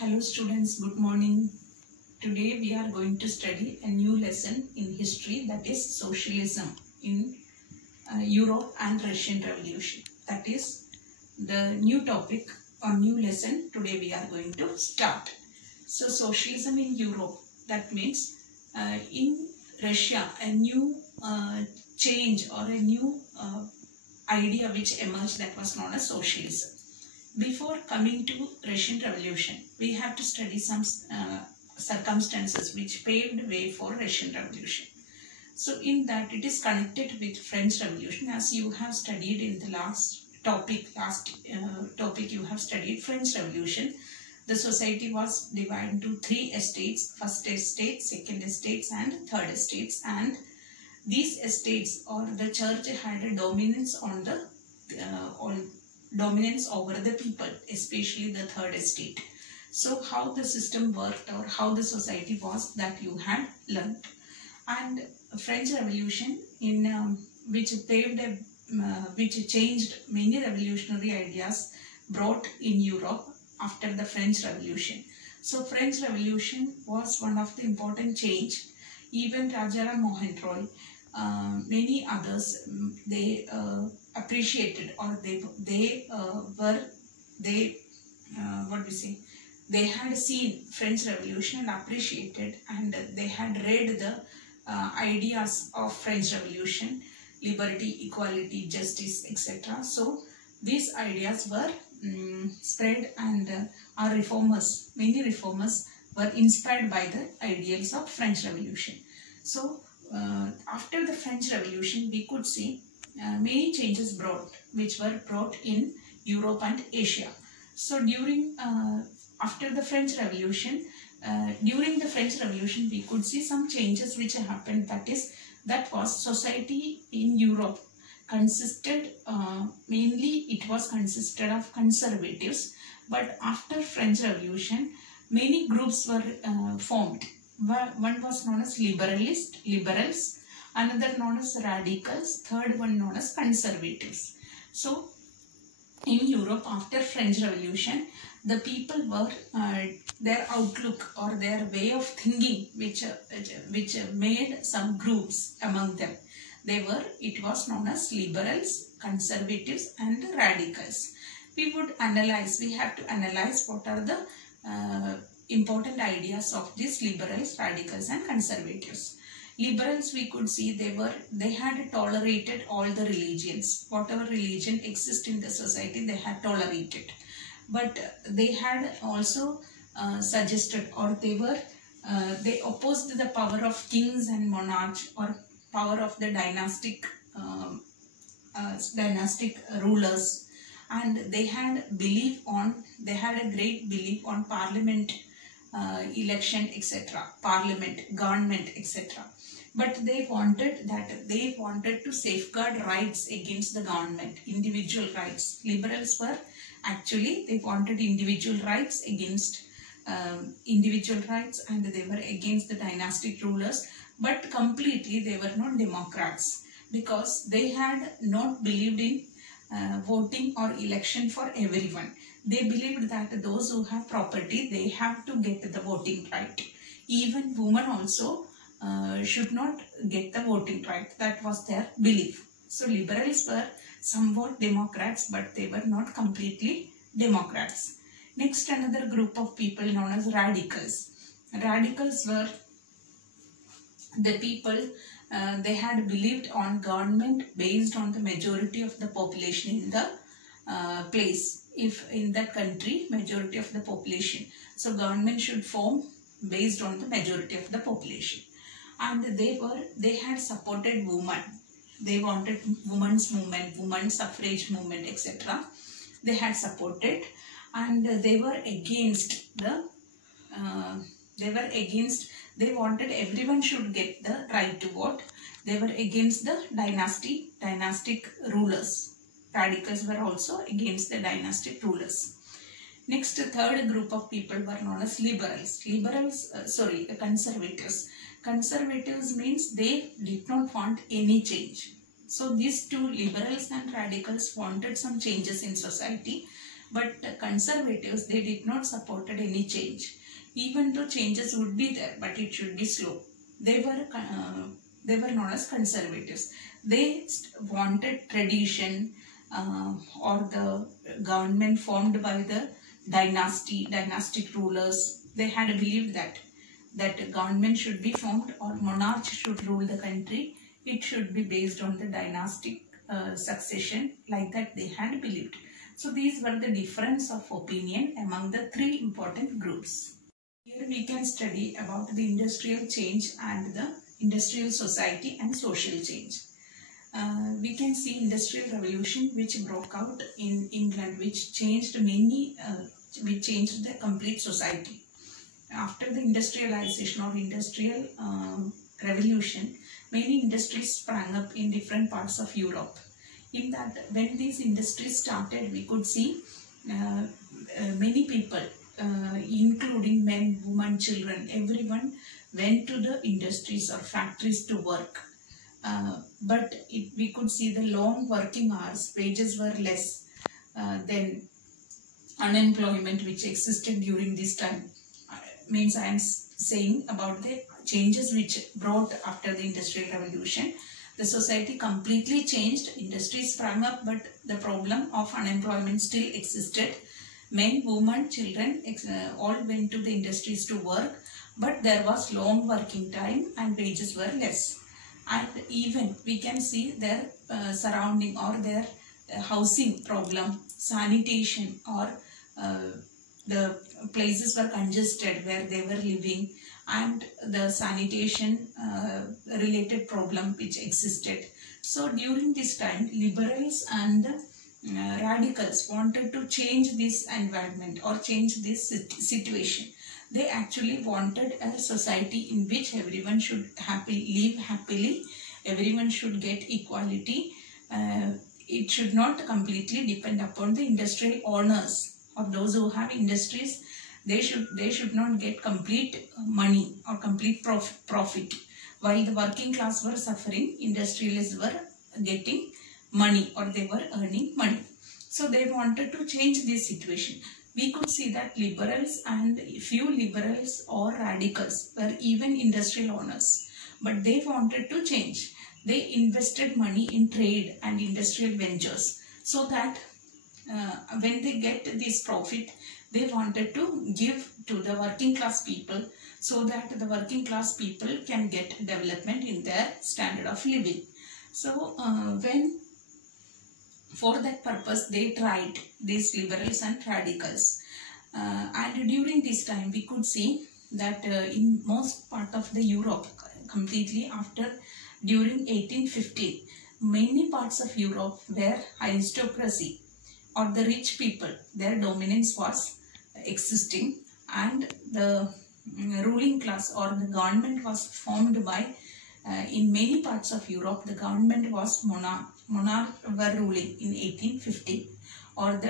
Hello students, good morning. Today we are going to study a new lesson in history, that is socialism in Europe and Russian Revolution. That is the new topic or new lesson today we are going to start. So socialism in Europe, that means in Russia a new change or a new idea which emerged, that was known as socialism. Before coming to Russian Revolution, we have to study some circumstances which paved way for Russian Revolution. So in that it is connected with French Revolution, as you have studied in the last topic you have studied French Revolution. The society was divided into three estates: first estate, second estates and third estates, and these estates or the church had a dominance on the dominance over the people, especially the third estate. So how the system worked or how the society was, that you had learnt. And French Revolution, in which changed many revolutionary ideas brought in Europe after the French Revolution. So French Revolution was one of the important change. Even Rajaram Mohan Roy, many others, they appreciated, or they had seen French Revolution and appreciated, and they had read the ideas of French Revolution: liberty, equality, justice, etc. So these ideas were spread, and our reformers, many reformers, were inspired by the ideals of French Revolution. So after the French Revolution, we could see many changes which were brought in Europe and Asia. So after the French Revolution, during the French Revolution, we could see some changes which happened. That was society in Europe consisted mainly consisted of conservatives. But after French Revolution, many groups were formed. One was known as liberals, another known as radicals, third one known as conservatives. So in Europe after French Revolution, the people were their outlook or their way of thinking which made some groups among them. It was known as liberals, conservatives and radicals. We have to analyze what are the important ideas of these liberals, radicals and conservatives. Liberals, we could see they had tolerated all the religions. Whatever religion exists in the society, they had tolerated. But they had also suggested, or they opposed the power of kings and monarchs, or power of the dynastic rulers, and they had a great belief on parliament, election, etc., parliament, government, etc. But they wanted to safeguard rights against the government, individual rights. Liberals they wanted individual rights against individual rights, and they were against the dynastic rulers. But completely they were not democrats, because they had not believed in voting or election for everyone. They believed that those who have property, they have to get the voting right. Even women also should not get the voting right. That was their belief. So liberals were somewhat democrats, but they were not completely democrats. Next, another group of people known as radicals. Radicals were the people, they had believed on government based on the majority of the population in the place. If in that country, majority of the population, so government should form based on the majority of the population. And they had supported women. They wanted women's movement, women's suffrage movement, etc. They had supported, and they were against they wanted everyone should get the right to vote. They were against the dynastic rulers. Radicals were also against the dynastic rulers. Next, third group of people were known as liberals. Conservatives. Conservatives means they did not want any change. So these two, liberals and radicals, wanted some changes in society, But the conservatives, they did not support any change. Even though changes would be there, but it should be slow. They were known as conservatives. They wanted tradition or the government formed by the dynastic rulers. They had believed that government should be formed or monarch should rule the country. It should be based on the dynastic succession, like that they had believed. So these were the difference of opinion among the three important groups. Here we can study about the industrial change and the industrial society and social change. We can see industrial revolution which broke out in England, which changed the complete society. After the industrialization or industrial revolution, many industries sprang up in different parts of Europe. In that, when these industries started, we could see many people, including men, women, children, everyone went to the industries or factories to work. But we could see the long working hours, wages were less than unemployment which existed during this time. Means I am saying about the changes which brought after the industrial revolution. The society completely changed, industries sprang up, but the problem of unemployment still existed. Men, women, children all went to the industries to work, but there was long working time and wages were less. And even we can see their surrounding or their housing problem, sanitation, or the places were congested where they were living, and the sanitation related problem which existed. So during this time, liberals and radicals wanted to change this environment or change this situation. They actually wanted a society in which everyone should live happily, everyone should get equality. It should not completely depend upon the industrial owners or those who have industries. They should not get complete money or complete profit. While the working class were suffering, industrialists were getting money or they were earning money. So they wanted to change this situation. We could see that liberals and few liberals or radicals were even industrial owners, but they wanted to change. They invested money in trade and industrial ventures so that when they get this profit, they wanted to give to the working class people so that the working class people can get development in their standard of living. So for that purpose, they tried, these liberals and radicals. And during this time, we could see that in most part of the Europe, completely during 1850, many parts of Europe where aristocracy or the rich people, their dominance was existing, and the ruling class or the government was formed by, in many parts of Europe, the government was monarch were ruling in 1850, or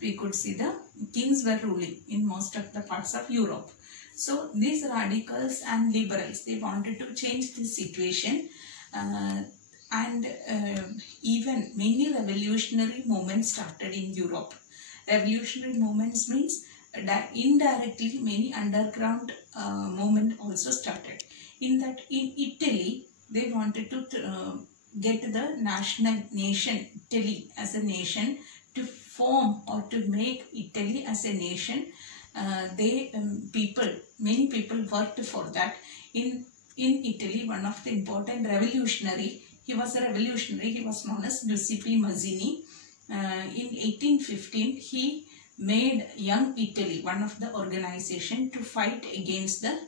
we could see the kings were ruling in most of the parts of Europe. So these radicals and liberals, they wanted to change this situation, and even many revolutionary movements started in Europe. Revolutionary movements means that indirectly many underground movement also started. In Italy, they wanted to get the nation Italy as a nation, to form or to make Italy as a nation. Many people worked for that. In Italy, one of the important revolutionary, he was known as Giuseppe Mazzini. In 1815, he made Young Italy, one of the organization, to fight against the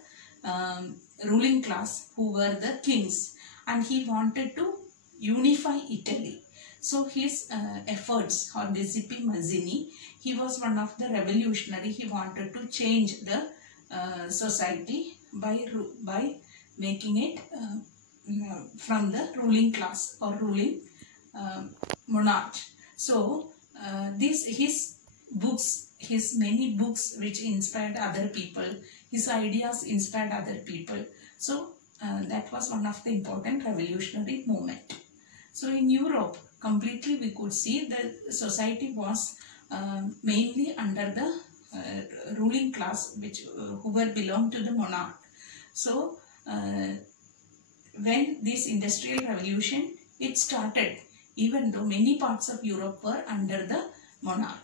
ruling class who were the kings, and he wanted to unify Italy. So his efforts, or Giuseppe Mazzini, he was one of the revolutionary. He wanted to change the society by making it from the ruling class or ruling monarch. So his many books which inspired other people, his ideas inspired other people. So that was one of the important revolutionary movement. So in Europe, completely we could see the society was mainly under the ruling class, who were belonged to the monarch. So when this industrial revolution it started, even though many parts of Europe were under the monarch.